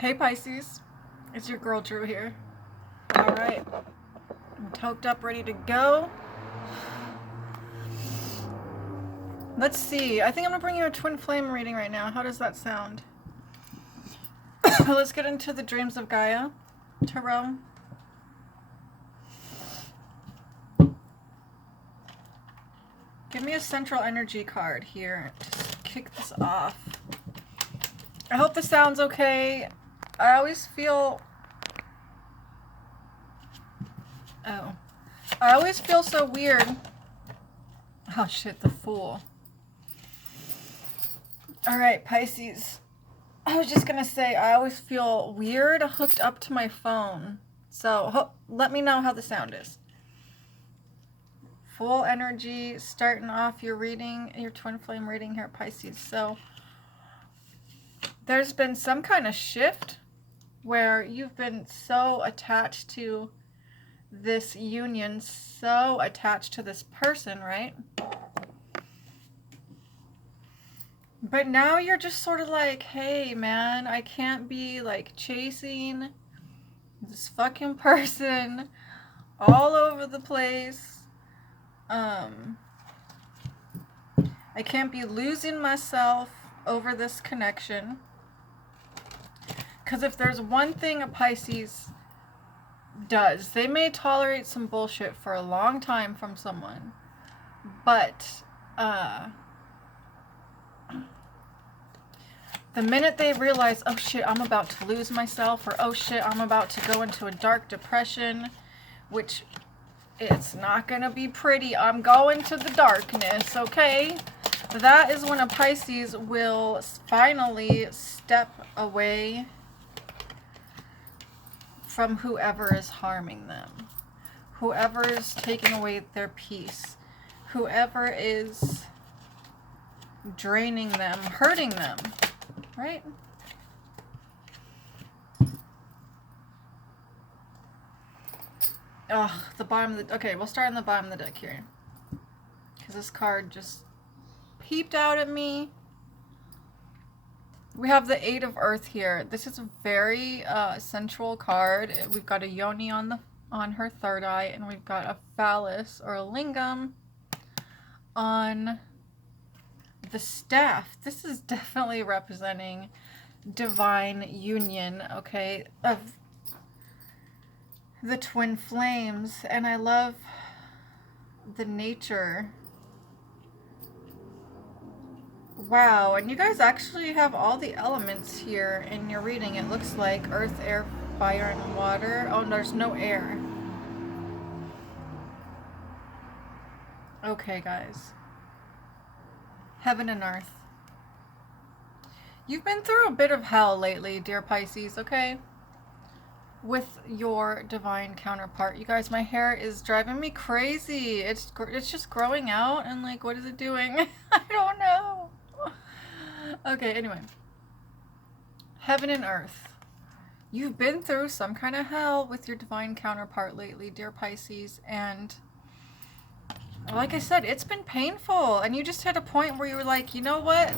Hey Pisces, it's your girl Drew here. Alright, I'm toked up, ready to go. Let's see, I think I'm gonna bring you a twin flame reading right now. How does that sound? Let's get into the Dreams of Gaia Tarot. Give me a central energy card here to kick this off. I hope this sounds okay. I always feel... I always feel so weird. Oh shit, the Fool. Alright, Pisces. I was just gonna say, I always feel weird hooked up to my phone. So, let me know how the sound is. Full energy, starting off your reading, your twin flame reading here, Pisces. So, there's been some kind of shift where you've been so attached to this union, so attached to this person, right? But now you're just sort of like, hey man, I can't be like chasing this fucking person all over the place. I can't be losing myself over this connection. Because if there's one thing a Pisces does, they may tolerate some bullshit for a long time from someone, but the minute they realize, oh shit, I'm about to lose myself, or oh shit, I'm about to go into a dark depression, which it's not gonna be pretty, I'm going to the darkness, okay? That is when a Pisces will finally step away from whoever is harming them, whoever is taking away their peace, whoever is draining them, hurting them, right? Oh, the bottom of the... Okay, we'll start on the bottom of the deck here. Because this card just peeped out at me. We have the Eight of Earth here. This is a very sensual card. We've got a yoni on her third eye, and we've got a phallus or a lingam on the staff. This is definitely representing divine union, okay, of the twin flames. And I love the nature. Wow, and you guys actually have all the elements here in your reading. It looks like earth, air, fire, and water. Oh, there's no air. Okay, guys. Heaven and earth. You've been through a bit of hell lately, dear Pisces, okay? With your divine counterpart. You guys, my hair is driving me crazy. It's just growing out, and like, what is it doing? I don't know. Okay, anyway. Heaven and earth. You've been through some kind of hell with your divine counterpart lately, dear Pisces, and like I said, it's been painful, and you just hit a point where you were like, you know what,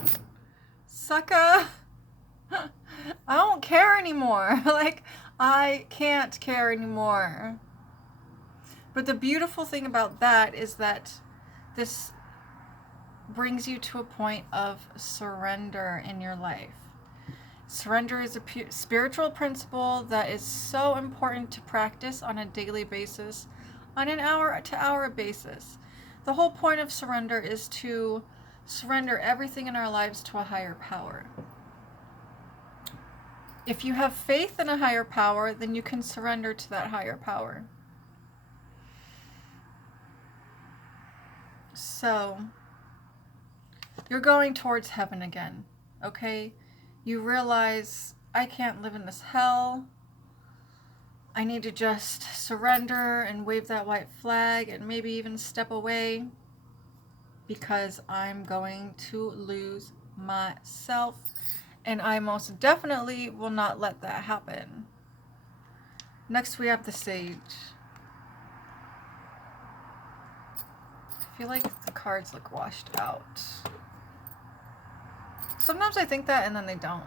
sucker, I don't care anymore. Like, I can't care anymore. But the beautiful thing about that is that this brings you to a point of surrender in your life. Surrender is a spiritual principle that is so important to practice on a daily basis, on an hour-to-hour basis. The whole point of surrender is to surrender everything in our lives to a higher power. If you have faith in a higher power, then you can surrender to that higher power. So, you're going towards heaven again, okay? You realize, I can't live in this hell. I need to just surrender and wave that white flag and maybe even step away because I'm going to lose myself. And I most definitely will not let that happen. Next we have the Sage. I feel like the cards look washed out. Sometimes I think that and then they don't.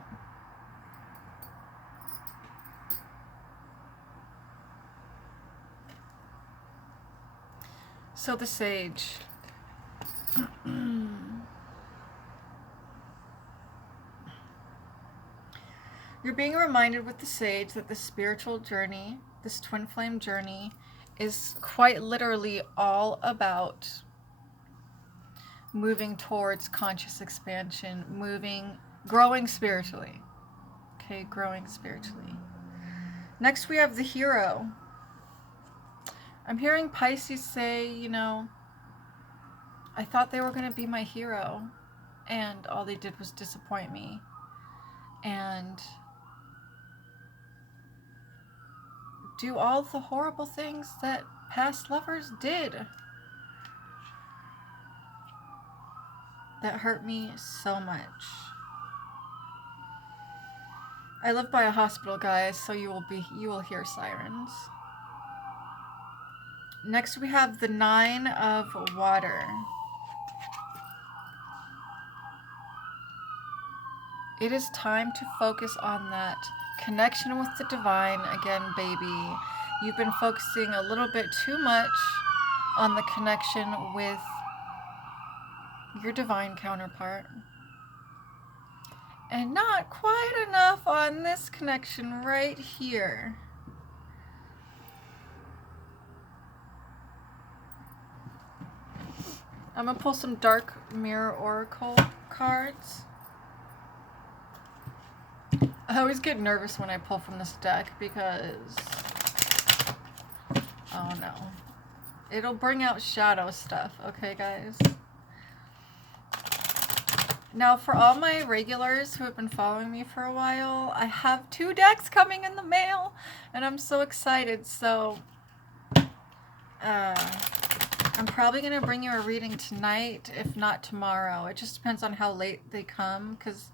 So the Sage. You're being reminded with the Sage that the spiritual journey, this twin flame journey, is quite literally all about moving towards conscious expansion, growing spiritually. Okay, growing spiritually. Next we have the Hero. I'm hearing Pisces say, you know, I thought they were going to be my hero, and all they did was disappoint me. And do all the horrible things that past lovers did that hurt me so much. I live by a hospital, guys, so you will hear sirens. Next we have the Nine of Water. It is time to focus on that connection with the divine again, baby. You've been focusing a little bit too much on the connection with your divine counterpart, and not quite enough on this connection right here. I'm gonna pull some Dark Mirror Oracle cards. I always get nervous when I pull from this deck because, oh no, it'll bring out shadow stuff, okay guys? Now for all my regulars who have been following me for a while, I have 2 decks coming in the mail and I'm so excited. So I'm probably going to bring you a reading tonight, if not tomorrow. It just depends on how late they come, because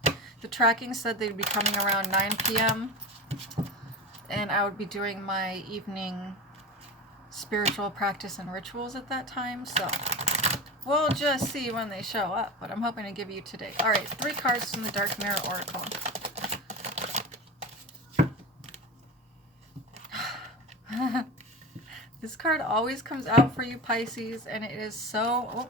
the tracking said they'd be coming around 9 p.m. and I would be doing my evening spiritual practice and rituals at that time. So we'll just see when they show up, but I'm hoping to give you today. All right, 3 cards from the Dark Mirror Oracle. This card always comes out for you, Pisces, and it is so,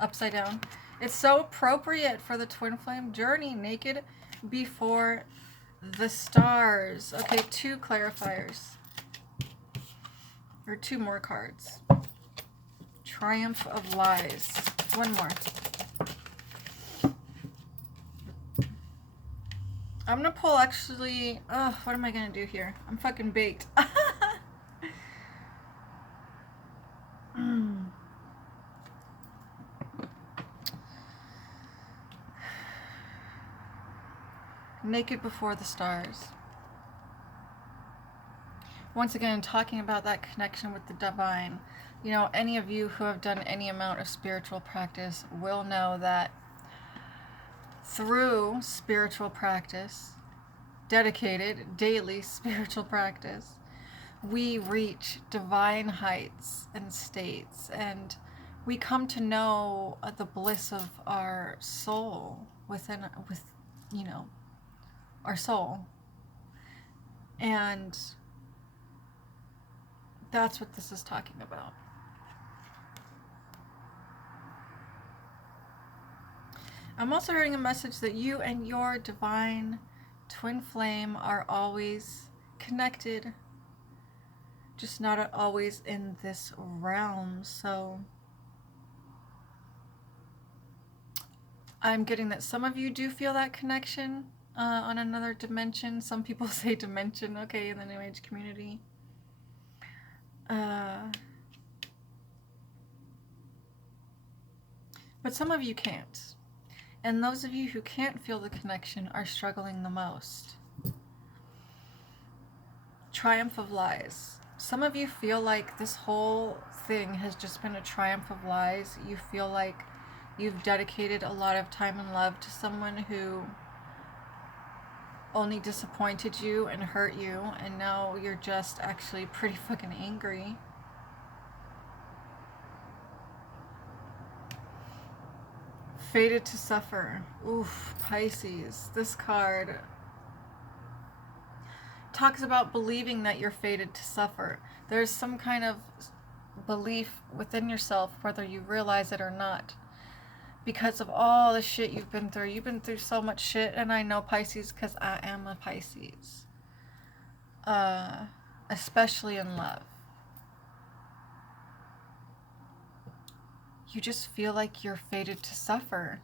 upside down. It's so appropriate for the twin flame journey, naked before the stars. Okay, 2 clarifiers. Or 2 more cards. Triumph of Lies. 1 more. I'm gonna pull actually, what am I gonna do here? I'm fucking baked. Naked before the stars. Once again, talking about that connection with the divine. You know, any of you who have done any amount of spiritual practice will know that through spiritual practice, dedicated daily spiritual practice, we reach divine heights and states, and we come to know the bliss of our soul with you know, our soul. And that's what this is talking about. I'm also hearing a message that you and your divine twin flame are always connected, just not always in this realm. So I'm getting that some of you do feel that connection on another dimension. Some people say dimension, okay, in the New Age community. But some of you can't. And those of you who can't feel the connection are struggling the most. Triumph of Lies. Some of you feel like this whole thing has just been a triumph of lies. You feel like you've dedicated a lot of time and love to someone who only disappointed you and hurt you, and now you're just actually pretty fucking angry. Fated to Suffer. Oof, Pisces. This card talks about believing that you're fated to suffer. There's some kind of belief within yourself, whether you realize it or not, because of all the shit you've been through. You've been through so much shit, and I know Pisces because I am a Pisces. Especially in love. You just feel like you're fated to suffer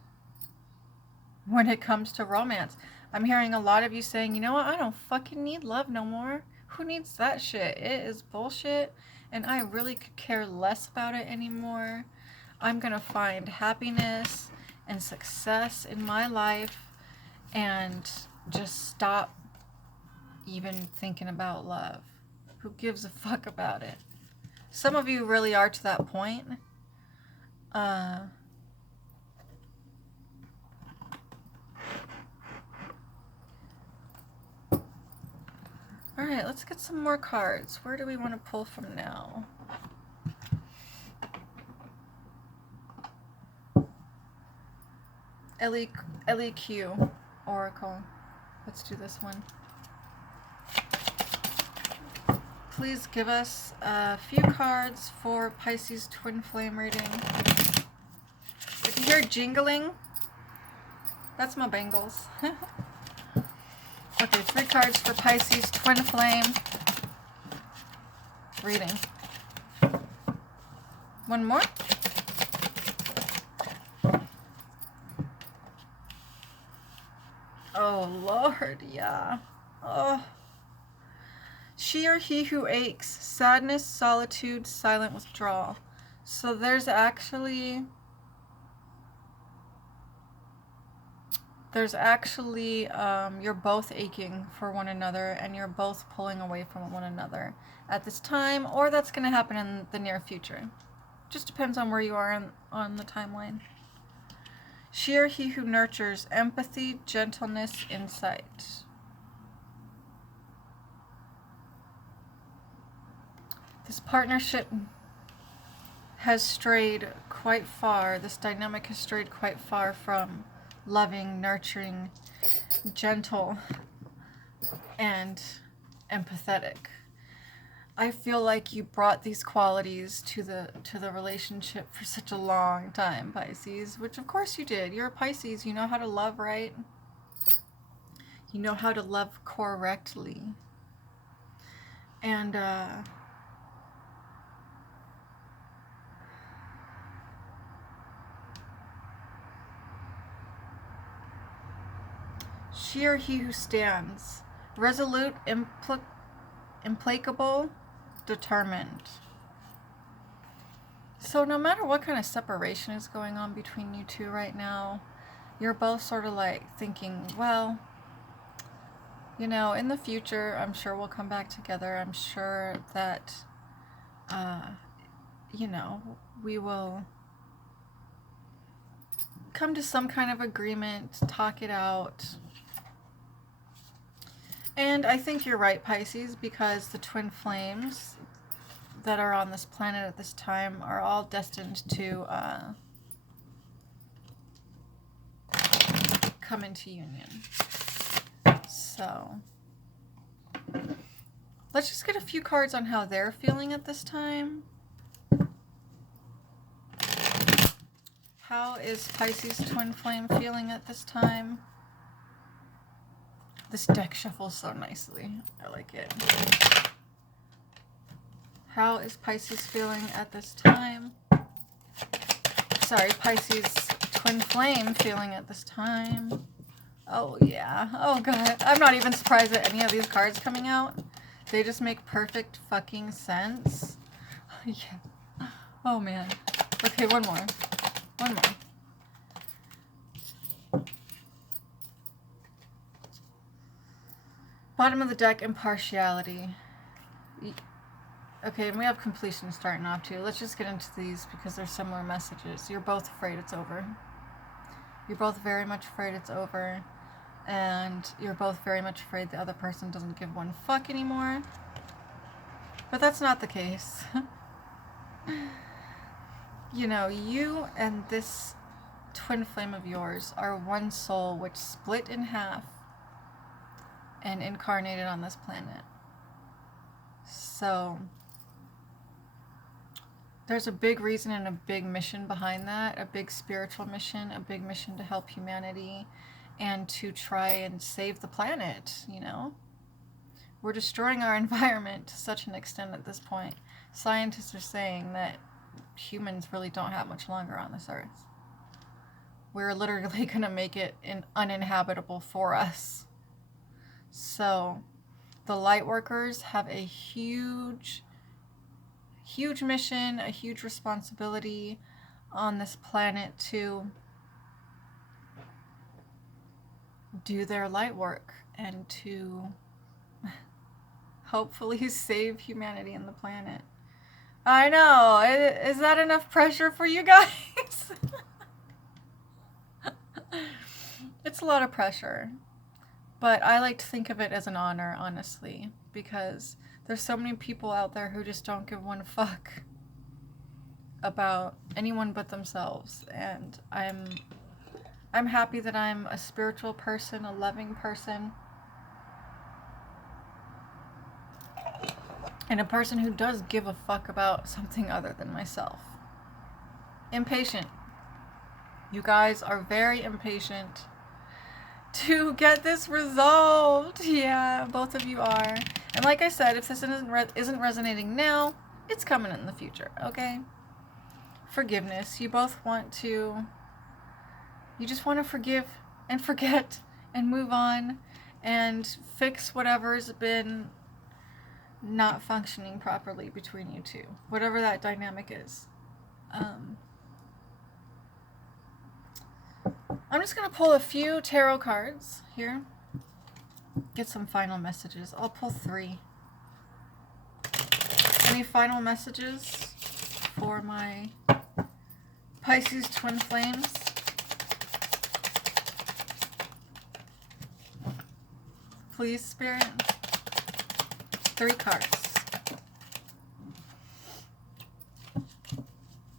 when it comes to romance. I'm hearing a lot of you saying, you know what, I don't fucking need love no more. Who needs that shit? It is bullshit, and I really could care less about it anymore. I'm gonna find happiness and success in my life and just stop even thinking about love. Who gives a fuck about it? Some of you really are to that point. Alright, let's get some more cards. Where do we want to pull from now? LEQ Oracle. Let's do this one. Please give us a few cards for Pisces Twin Flame reading. If you hear jingling, that's my bangles. Okay, 3 cards for Pisces Twin Flame reading. One more. Oh, Lord, yeah. Oh. She or he who aches, sadness, solitude, silent withdrawal. So there's actually you're both aching for one another, and you're both pulling away from one another at this time, or that's going to happen in the near future. Just depends on where you are on the timeline. She or he who nurtures, empathy, gentleness, insight. This partnership has strayed quite far. This dynamic has strayed quite far from loving, nurturing, gentle, and empathetic. I feel like you brought these qualities to the relationship for such a long time, Pisces, which of course you did. You're a Pisces. You know how to love, right? You know how to love correctly. And she or he who stands, resolute, implacable, determined. So no matter what kind of separation is going on between you two right now, you're both sort of like thinking, well, you know, in the future, I'm sure we'll come back together. I'm sure that, you know, we will come to some kind of agreement, talk it out. And I think you're right, Pisces, because the twin flames that are on this planet at this time are all destined to come into union. So let's just get a few cards on how they're feeling at this time. How is Pisces Twin Flame feeling at this time? This deck shuffles so nicely. I like it. How is Pisces feeling at this time? Sorry, Pisces Twin Flame feeling at this time. Oh, yeah. Oh, God. I'm not even surprised at any of these cards coming out. They just make perfect fucking sense. Yeah. Oh, man. Okay, one more. One more. Bottom of the deck, impartiality. Okay, and we have completion starting off too. Let's just get into these because they're similar messages. You're both afraid it's over. You're both very much afraid it's over. And you're both very much afraid the other person doesn't give one fuck anymore. But that's not the case. You know, you and this twin flame of yours are one soul which split in half and incarnated on this planet. So there's a big reason and a big mission behind that, a big spiritual mission, a big mission to help humanity and to try and save the planet, you know? We're destroying our environment to such an extent at this point. Scientists are saying that humans really don't have much longer on this earth. We're literally going to make it uninhabitable for us. So, the light workers have a huge mission, a huge responsibility on this planet to do their light work and to hopefully save humanity and the planet. I know. Is that enough pressure for you guys? It's a lot of pressure. But I like to think of it as an honor, honestly, because there's so many people out there who just don't give one fuck about anyone but themselves. And I'm happy that I'm a spiritual person, a loving person, and a person who does give a fuck about something other than myself. Impatient. You guys are very impatient to get this resolved. Yeah, both of you are. And like I said, if this isn't resonating now, it's coming in the future, okay? Forgiveness. You both want to... You just want to forgive and forget and move on and fix whatever's been not functioning properly between you two. Whatever that dynamic is. I'm just going to pull a few tarot cards here. Get some final messages. I'll pull 3. Any final messages for my Pisces twin flames? Please, Spirit. 3 cards.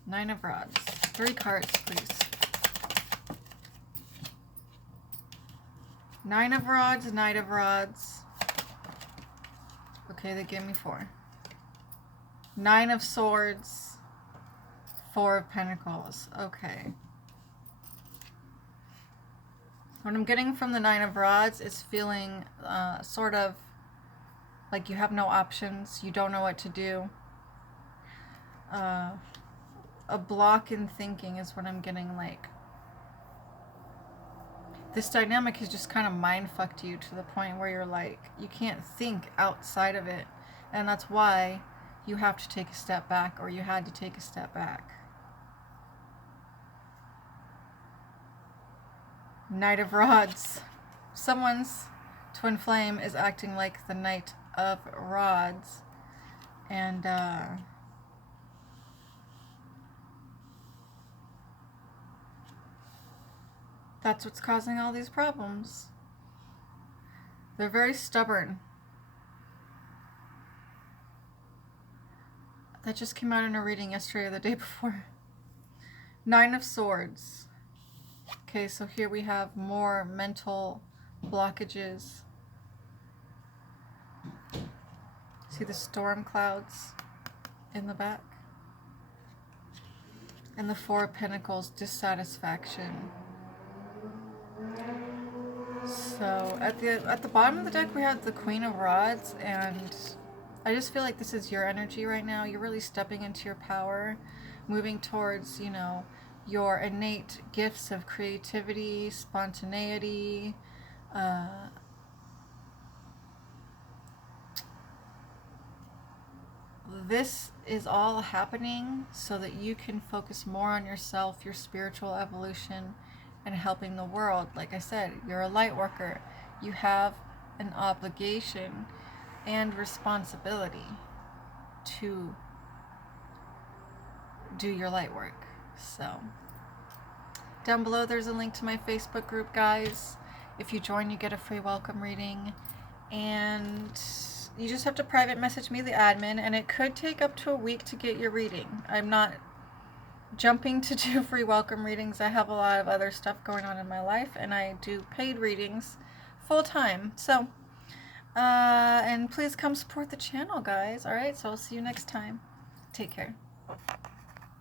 9 of Rods. 3 cards, please. 9 of Rods, Knight of Rods. Okay, they gave me 4. 9 of Swords. 4 of Pentacles. Okay. What I'm getting from the 9 of Rods is feeling sort of like you have no options. You don't know what to do. A block in thinking is what I'm getting, like. This dynamic has just kind of mind-fucked you to the point where you're like, you can't think outside of it. And that's why you have to take a step back, or you had to take a step back. Knight of Rods. Someone's twin flame is acting like the Knight of Rods. And, that's what's causing all these problems. They're very stubborn. That just came out in a reading yesterday or the day before. 9 of Swords. Okay, so here we have more mental blockages. See the storm clouds in the back? And the 4 of Pentacles, dissatisfaction. So at the bottom of the deck we have the Queen of Rods, and I just feel like this is your energy right now. You're really stepping into your power, moving towards, you know, your innate gifts of creativity, spontaneity, this is all happening so that you can focus more on yourself, your spiritual evolution, and helping the world. Like I said, you're a light worker. You have an obligation and responsibility to do your light work. So, down below there's a link to my Facebook group, guys. If you join, you get a free welcome reading. And you just have to private message me, the admin, and it could take up to a week to get your reading. I'm not jumping to do free welcome readings. I have a lot of other stuff going on in my life, and I do paid readings full time. So, and please come support the channel, guys. Alright, so I'll see you next time. Take care.